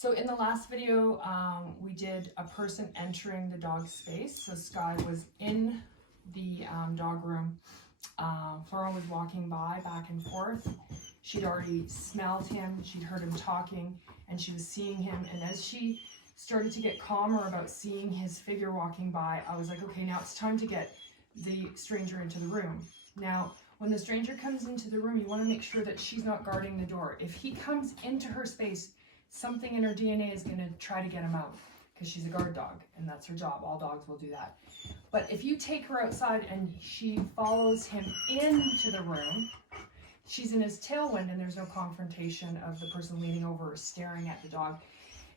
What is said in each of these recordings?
So in the last video, we did a person entering the dog space. So Skye was in the dog room. Flora was walking by back and forth. She'd already smelled him, she'd heard him talking, and she was seeing him. And as she started to get calmer about seeing his figure walking by, I was like, okay, now it's time to get the stranger into the room. Now, when the stranger comes into the room, you want to make sure that she's not guarding the door. If he comes into her space, something in her DNA is going to try to get him out, because she's a guard dog, and that's her job. All dogs will do that. But if you take her outside and she follows him into the room, she's in his tailwind and there's no confrontation of the person leaning over or staring at the dog.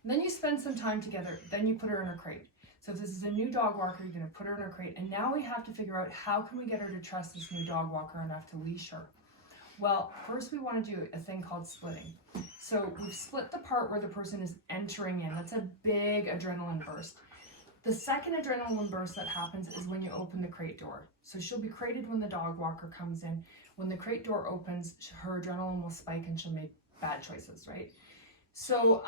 And then you spend some time together, then you put her in her crate. So if this is a new dog walker, you're going to put her in her crate. And now we have to figure out, how can we get her to trust this new dog walker enough to leash her? Well, first we want to do a thing called splitting. So we've split the part where the person is entering in. That's a big adrenaline burst. The second adrenaline burst that happens is when you open the crate door. So she'll be crated when the dog walker comes in. When the crate door opens, her adrenaline will spike and she'll make bad choices, right? So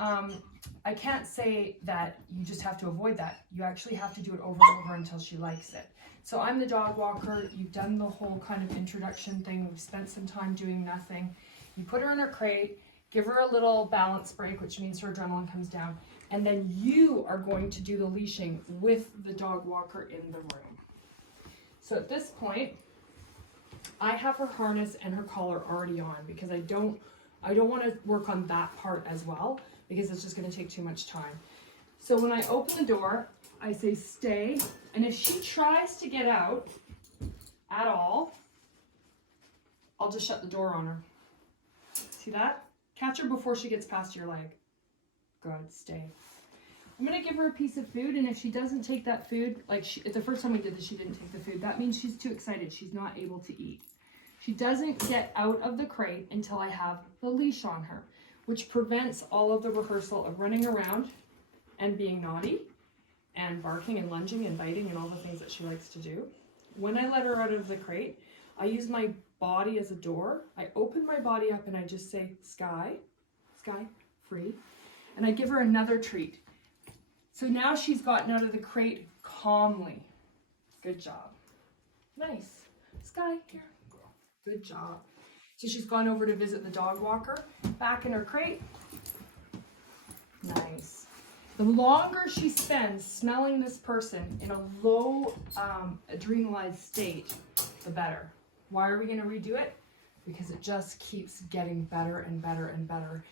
I can't say that you just have to avoid that. You actually have to do it over and over until she likes it. So I'm the dog walker. You've done the whole kind of introduction thing. We've spent some time doing nothing. You put her in her crate, give her a little balance break, which means her adrenaline comes down. And then you are going to do the leashing with the dog walker in the room. So at this point, I have her harness and her collar already on, because I don't want to work on that part as well, because it's just going to take too much time. So when I open the door, I say stay, and if she tries to get out at all, I'll just shut the door on her. See that? Catch her before she gets past your leg. Good, stay. I'm going to give her a piece of food, and if she doesn't take that food, like the first time we did this, she didn't take the food. That means she's too excited. She's not able to eat. She doesn't get out of the crate until I have the leash on her, which prevents all of the rehearsal of running around and being naughty and barking and lunging and biting and all the things that she likes to do. When I let her out of the crate, I use my body as a door. I open my body up and I just say, Skye, Skye, free. And I give her another treat. So now she's gotten out of the crate calmly. Good job. Nice. Skye, here. Good job. So she's gone over to visit the dog walker. Back in her crate. Nice. The longer she spends smelling this person in a low adrenalized state, the better. Why are we going to redo it? Because it just keeps getting better and better and better.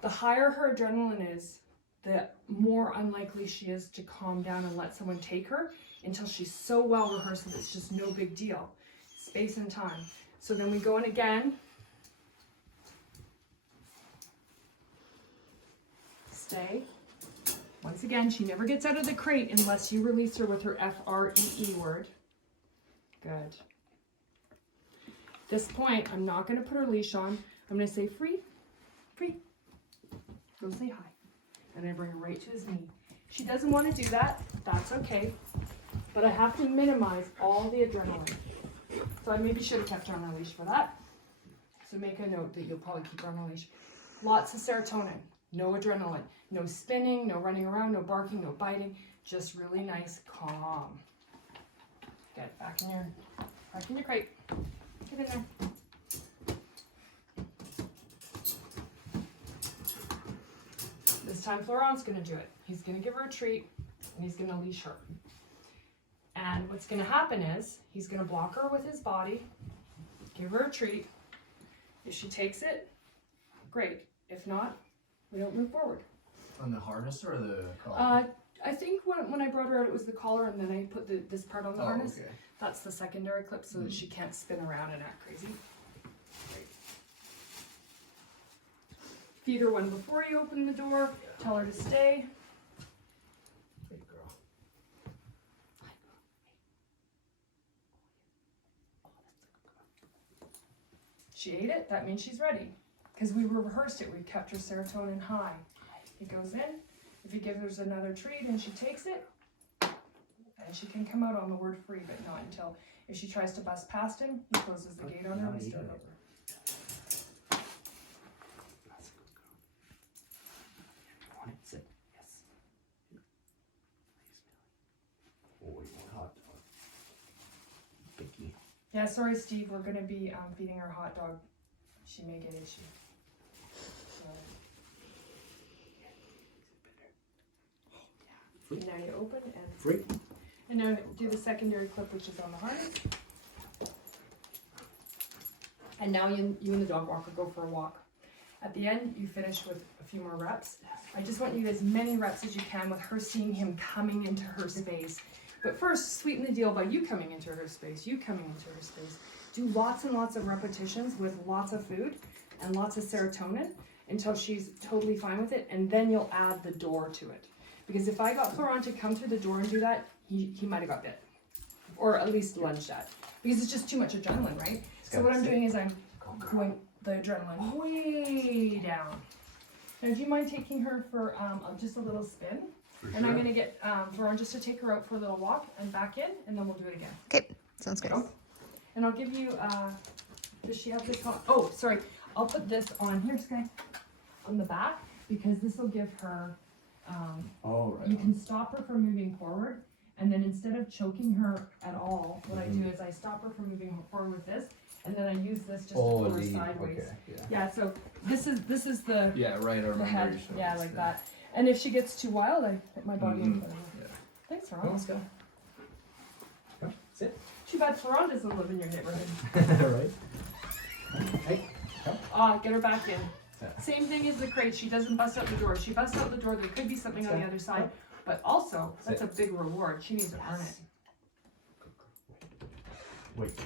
The higher her adrenaline is, the more unlikely she is to calm down and let someone take her, until she's so well rehearsed that it's just no big deal. Space and time. So then we go in again. Stay. Once again, she never gets out of the crate unless you release her with her F-R-E-E word. Good. At this point, I'm not going to put her leash on. I'm going to say free, free. Go say hi. And I bring her right to his knee. She doesn't want to do that. That's okay. But I have to minimize all the adrenaline. So I maybe should have kept her on a leash for that. So make a note that you'll probably keep her on a leash. Lots of serotonin. No adrenaline. No spinning, no running around, no barking, no biting. Just really nice, calm. Get back in your crate. Get in there. This time Florent's going to do it. He's going to give her a treat, and he's going to leash her. And what's going to happen is, he's going to block her with his body, give her a treat. If she takes it, great. If not, we don't move forward. On the harness or the collar? I think when I brought her out, it was the collar, and then I put this part on the harness. Okay. That's the secondary clip, so that she can't spin around and act crazy. Great. Feed her one before you open the door. Tell her to stay. Good girl. She ate it, that means she's ready. Because we rehearsed it, we kept her serotonin high. It goes in, if you give her another treat and she takes it, and she can come out on the word free, but not until, if she tries to bust past him, he closes the gate on her and we start over. Yeah, sorry, Steve. We're gonna be feeding her hot dog. She may get itchy. So. And now you open and Free. And now do the secondary clip, which is on the harness. And now you and the dog walker go for a walk. At the end, you finish with a few more reps. I just want you as many reps as you can with her seeing him coming into her space. But first, sweeten the deal by you coming into her space, you coming into her space. Do lots and lots of repetitions with lots of food and lots of serotonin until she's totally fine with it, and then you'll add the door to it. Because if I got Florent to come through the door and do that, he might have got bit. Or at least lunged at. Because it's just too much adrenaline, right? So what I'm doing is I'm going the adrenaline way down. Now, do you mind taking her for just a little spin? And I'm gonna get Florent just to take her out for a little walk and back in, and then we'll do it again. Okay, sounds good. And I'll give you, does she have this on? Oh, sorry. I'll put this on here, Skye, on the back, because this will give her, you can stop her from moving forward, and then instead of choking her at all, what I do is I stop her from moving forward with this, and then I use this just to pull her sideways. Okay, Yeah, so this is the, yeah, right. I the remember head, you showing yeah, this like thing. that. And if she gets too wild, I hit my body in front of her. Yeah. Thanks, Well, Florent. let's go. Come, sit. Too bad Florent doesn't live in your neighborhood. Right. Hey, Get her back in. Yeah. Same thing as the crate. She doesn't bust out the door. She busts out the door. There could be something on the other side, but also that's a big reward. She needs to earn it. wait.